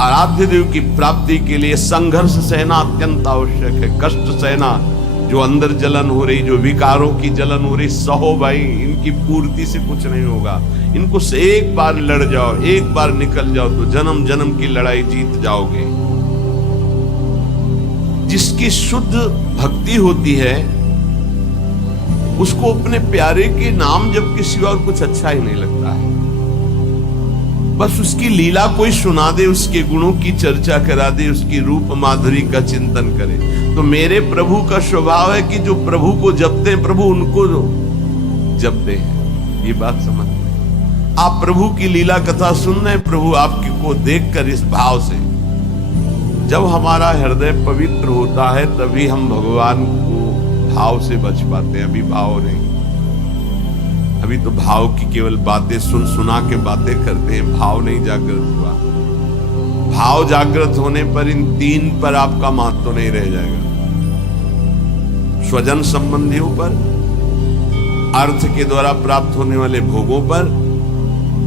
आराध्य देव की प्राप्ति के लिए संघर्ष सहना अत्यंत आवश्यक है। कष्ट सहना, जो अंदर जलन हो रही, जो विकारों की जलन हो रही, सहो भाई, इनकी पूर्ति से कुछ नहीं होगा। इनको से एक बार लड़ जाओ, एक बार निकल जाओ तो जन्म जन्म की लड़ाई जीत जाओगे। जिसकी शुद्ध भक्ति होती है उसको अपने प्यारे के नाम जप के सिवा और कुछ अच्छा ही नहीं लगता है। बस उसकी लीला कोई सुना दे, उसके गुणों की चर्चा करा दे, उसकी रूप माधुरी का चिंतन करे। तो मेरे प्रभु का स्वभाव है कि जो प्रभु को जपते हैं प्रभु उनको जपते हैं। ये बात समझ, आप प्रभु की लीला कथा सुन रहे हैं, प्रभु आपकी को देखकर इस भाव से, जब हमारा हृदय पवित्र होता है तभी हम भगवान को भाव से बच पाते हैं। अभी भाव नहीं, अभी तो भाव की केवल बातें सुन सुना के बातें करते हैं, भाव नहीं जागृत हुआ। भाव जागृत होने पर इन तीन पर आपका महत्व नहीं रह जाएगा। स्वजन संबंधियों पर, अर्थ के द्वारा प्राप्त होने वाले भोगों पर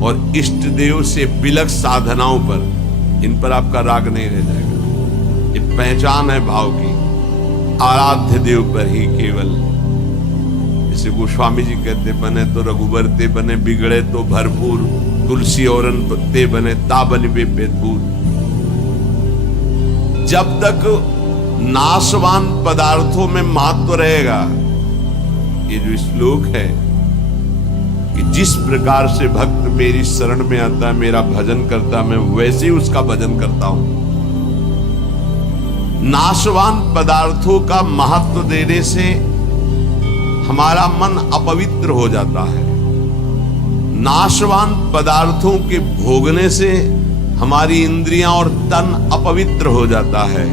और इष्ट देव से बिलक साधनाओं पर, इन पर आपका राग नहीं रह जाएगा। ये पहचान है भाव की। आराध्य देव पर ही केवल, जैसे गोस्वामी जी कहते, बने तो रघुबर ते बने, बिगड़े तो भरपूर, तुलसी औरन ते बने, ता बनिबे बेदूर। जब तक नाशवान पदार्थों में महत्व रहेगा, ये जो श्लोक है कि जिस प्रकार से भक्त मेरी शरण में आता है, मेरा भजन करता, मैं वैसे ही उसका भजन करता हूं। नाशवान पदार्थों का महत्व देने से हमारा मन अपवित्र हो जाता है। नाशवान पदार्थों के भोगने से हमारी इंद्रियां और तन अपवित्र हो जाता है,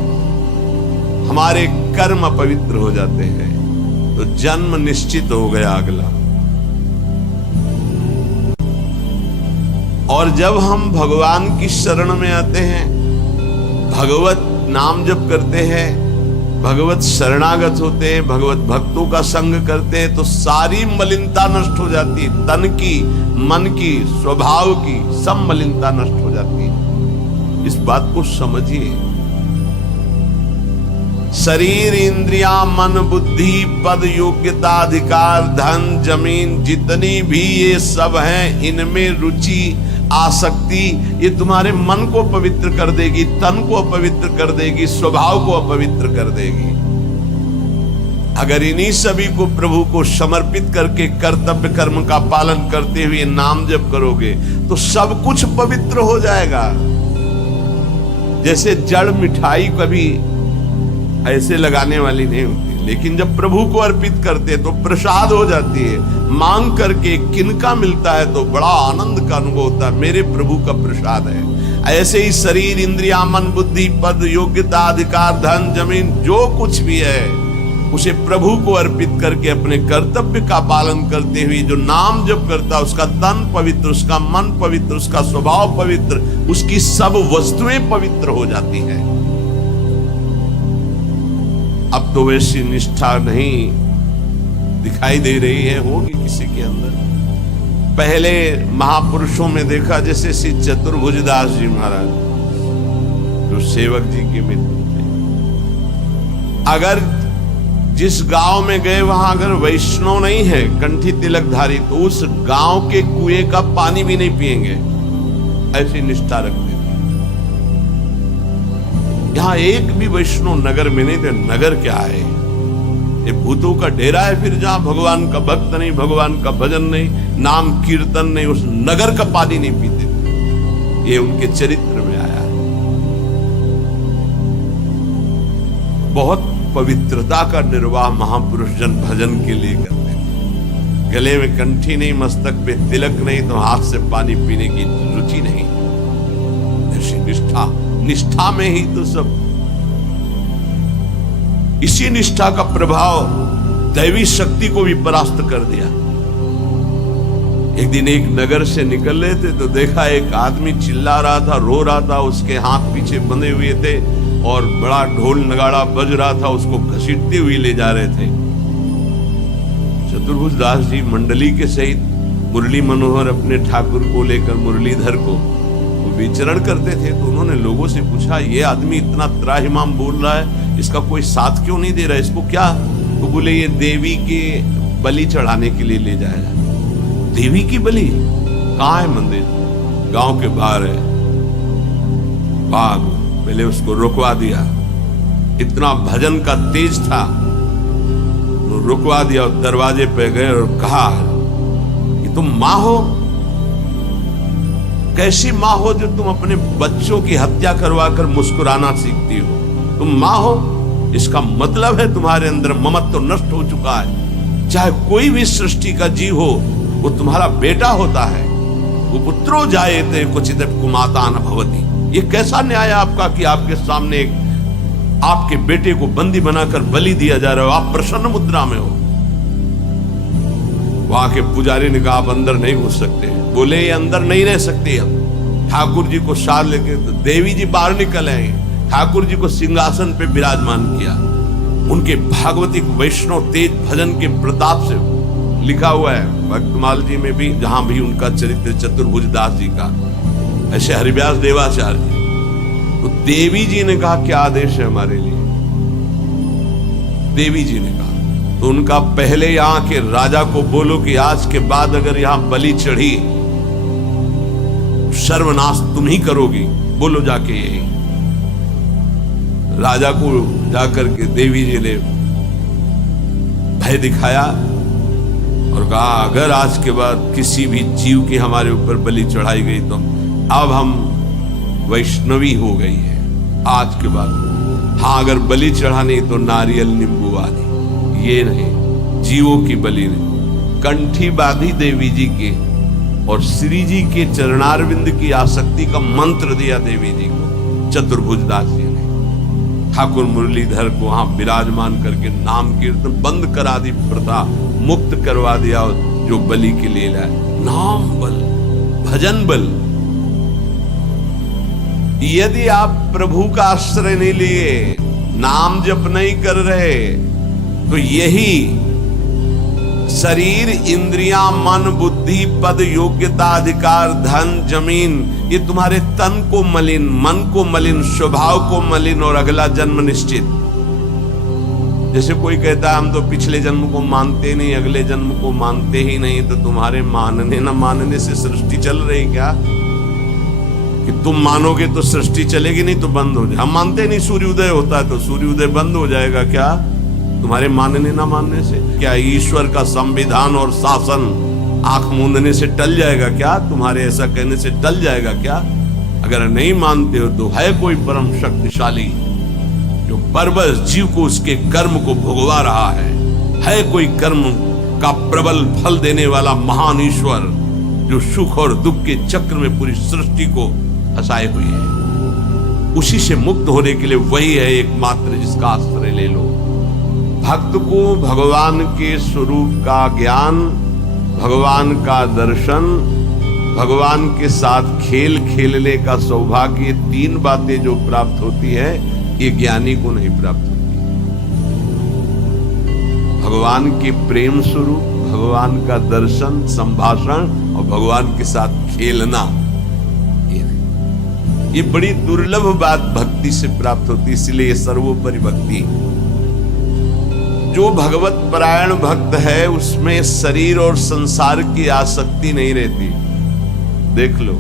हमारे कर्म अपवित्र हो जाते हैं, तो जन्म निश्चित हो गया अगला। और जब हम भगवान की शरण में आते हैं, भगवत नाम जप करते हैं, भगवत शरणागत होते हैं, भगवत भक्तों का संग करते हैं, तो सारी मलिनता नष्ट हो जाती है। तन की, मन की, स्वभाव की, सब मलिनता नष्ट हो जाती है। इस बात को समझिए। शरीर, इंद्रिया, मन, बुद्धि, पद, योग्यता, अधिकार, धन, जमीन, जितनी भी ये सब हैं, इनमें रुचि, आसक्ति, ये तुम्हारे मन को पवित्र कर देगी, तन को अपवित्र कर देगी, स्वभाव को अपवित्र कर देगी। अगर इन्हीं सभी को प्रभु को समर्पित करके कर्तव्य कर्म का पालन करते हुए नाम जप करोगे तो सब कुछ पवित्र हो जाएगा। जैसे जड़ मिठाई कभी ऐसे लगाने वाली नहीं होती, लेकिन जब प्रभु को अर्पित करते तो प्रसाद हो जाती है। मांग करके किनका मिलता है तो बड़ा आनंद का अनुभव होता है, मेरे प्रभु का प्रसाद है। ऐसे ही शरीर, इंद्रिया, मन, बुद्धि, पद, योग्यता, अधिकार, धन, जमीन, जो कुछ भी है उसे प्रभु को अर्पित करके अपने कर्तव्य का पालन करते हुए जो नाम जप करता, उसका तन पवित्र, उसका मन पवित्र, उसका स्वभाव पवित्र, उसकी सब वस्तुएं पवित्र हो जाती है। अब तो वैसी निष्ठा नहीं दिखाई दे रही है, होगी किसी के अंदर। पहले महापुरुषों में देखा, जैसे श्री चतुर्भुजदास जी महाराज, जो सेवक जी के मित्र थे। अगर जिस गांव में गए वहां अगर वैष्णव नहीं है, कंठी तिलकधारी, तो उस गांव के कुएं का पानी भी नहीं पिएंगे, ऐसी निष्ठा रखते थे। यहां एक भी वैष्णव नगर में नहीं थे। नगर क्या है, ये भूतों का डेरा है। फिर जहां भगवान का भक्त नहीं, भगवान का भजन नहीं, नाम कीर्तन नहीं, उस नगर का पानी नहीं पीते थे। ये उनके चरित्र में आया है। बहुत पवित्रता का निर्वाह महापुरुष जन भजन के लिए करते थे। गले में कंठी नहीं, मस्तक पे तिलक नहीं, तो हाथ से पानी पीने की रुचि नहीं। ऐसी निष्ठा में ही तो सब। इसी निष्ठा का प्रभाव दैवी शक्ति को भी परास्त कर दिया। एक दिन एक नगर से निकल रहे थे तो देखा एक आदमी चिल्ला रहा था, रो रहा था, उसके हाथ पीछे बंधे हुए थे और बड़ा ढोल नगाड़ा बज रहा था, उसको घसीटते हुए ले जा रहे थे। चतुर्भुजदास जी मंडली के सहित मुरली मनोहर अपने ठाकुर को लेकर, मुरलीधर को, वो विचरण करते थे तो उन्होंने लोगों से पूछा, ये आदमी इतना त्राहिमाम बोल रहा है, इसका कोई साथ क्यों नहीं दे रहा है, इसको क्या? तो बोले ये देवी के बलि चढ़ाने के लिए ले जाएगा। देवी की बलि? कहाँ है मंदिर? गांव के बाहर है। बाग पहले उसको रुकवा दिया, इतना भजन का तेज था, रुकवा दिया और दरवाजे पे गए और कहा कि तुम माँ हो? कैसी माँ हो जो तुम अपने बच्चों की हत्या करवा कर मुस्कुराना सीखती हो? तुम माँ हो, इसका मतलब है तुम्हारे अंदर ममत्व तो नष्ट हो चुका है। चाहे कोई भी सृष्टि का जीव हो, वो तुम्हारा बेटा होता है। वो पुत्रो जायते क्वचित् कुमाता न भवति। ये कैसा न्याय आपका कि आपके सामने आपके बेटे को बंदी बनाकर बलि दिया जा रहा हो, आप प्रसन्न मुद्रा में हो। वहां के पुजारी ने कहा, आप अंदर नहीं घुस सकते। बोले ये अंदर नहीं रह सकते। अब ठाकुर जी को साथ लेके तो देवी जी बाहर निकल आए, ठाकुर जी को सिंहासन पे विराजमान किया। उनके भागवतिक वैष्णव तेज भजन के प्रताप से लिखा हुआ है भक्तमाल जी में भी, जहां भी उनका चरित्र चतुर्भुज दास जी का, ऐसे हरिव्यास देवाचार्य जी। तो देवी जी ने कहा, क्या आदेश है हमारे लिए? देवी जी ने कहा, तो उनका पहले यहां के राजा को बोलो कि आज के बाद अगर यहां बलि चढ़ी, सर्वनाश तुम ही करोगी। बोलो जाके यही। राजा को जाकर के देवी जी ने भय दिखाया और कहा, अगर आज के बाद किसी भी जीव की हमारे ऊपर बलि चढ़ाई गई तो अब हम वैष्णवी हो गई है आज के बाद। हाँ, अगर बलि चढ़ानी तो नारियल नींबू आदि, ये नहीं, जीवों की बलि नहीं। कंठी बांधी देवी जी के और श्री जी के चरणारविंद की आसक्ति का मंत्र दिया देवी जी को चतुर्भुज दास जी ने। ठाकुर मुरलीधर को वहां विराजमान करके नाम कीर्तन बंद करा दी, प्रथा मुक्त करवा दिया। जो बलि के लिए लाए, नाम बल, भजन बल। यदि आप प्रभु का आश्रय नहीं लिए, नाम जप नहीं कर रहे, तो यही शरीर, इंद्रियां, मन, बुद्धि, पद, योग्यता, अधिकार, धन, जमीन, ये तुम्हारे तन को मलिन, मन को मलिन, स्वभाव को मलिन और अगला जन्म निश्चित। जैसे कोई कहता है हम तो पिछले जन्म को मानते नहीं, अगले जन्म को मानते ही नहीं, तो तुम्हारे मानने न मानने से सृष्टि चल रही क्या? कि तुम मानोगे तो सृष्टि चलेगी, नहीं तो बंद हो जाए। हम मानते नहीं सूर्योदय होता है तो सूर्योदय बंद हो जाएगा क्या तुम्हारे मानने ना मानने से? क्या ईश्वर का संविधान और शासन आंख मूंदने से टल जाएगा क्या? तुम्हारे ऐसा कहने से टल जाएगा क्या? अगर नहीं मानते हो तो है कोई परम शक्तिशाली जो बरबस जीव को उसके कर्म को भुगवा रहा है कोई कर्म का प्रबल फल देने वाला महान ईश्वर जो सुख और दुख के चक्र में पूरी सृष्टि को फंसाए हुई है। उसी से मुक्त होने के लिए वही है एकमात्र जिसका आश्रय ले लो। भक्त को भगवान के स्वरूप का ज्ञान, भगवान का दर्शन, भगवान के साथ खेल खेलने का सौभाग्य, तीन बातें जो प्राप्त होती है, ये ज्ञानी को नहीं प्राप्त होती। भगवान के प्रेम स्वरूप, भगवान का दर्शन, संभाषण और भगवान के साथ खेलना, ये बड़ी दुर्लभ बात भक्ति से प्राप्त होती। इसलिए सर्वोपरि भक्ति। जो भगवत परायण भक्त है उसमें शरीर और संसार की आसक्ति नहीं रहती। देख लो,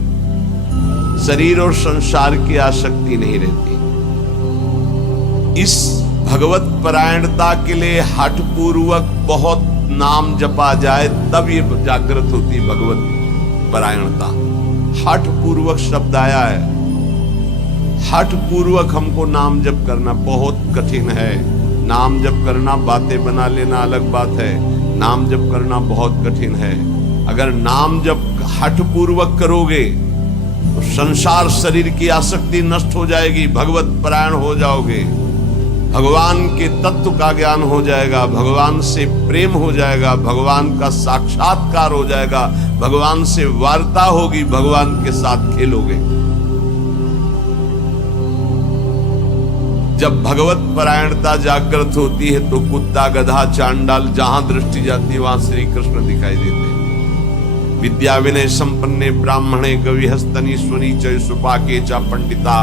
शरीर और संसार की आसक्ति नहीं रहती। इस भगवत परायणता के लिए हठ पूर्वक बहुत नाम जपा जाए तब ये जागृत होती भगवत परायणता। हठ पूर्वक शब्द आया है। हठ पूर्वक हमको नाम जप करना बहुत कठिन है। नाम जप करना, बातें बना लेना अलग बात है, नाम जप करना बहुत कठिन है। अगर नाम जप हठ पूर्वक करोगे तो संसार शरीर की आसक्ति नष्ट हो जाएगी, भगवत परायण हो जाओगे, भगवान के तत्व का ज्ञान हो जाएगा, भगवान से प्रेम हो जाएगा, भगवान का साक्षात्कार हो जाएगा, भगवान से वार्ता होगी, भगवान के साथ खेलोगे। जब भगवत परायणता जागृत होती है तो कुत्ता, गधा, चांडाल, जहां दृष्टि जाती है वहां श्री कृष्ण दिखाई देते हैं। विद्या विनय संपन्ने ब्राह्मणे गविहस्तनी स्वनी च सुपाके च पंडिता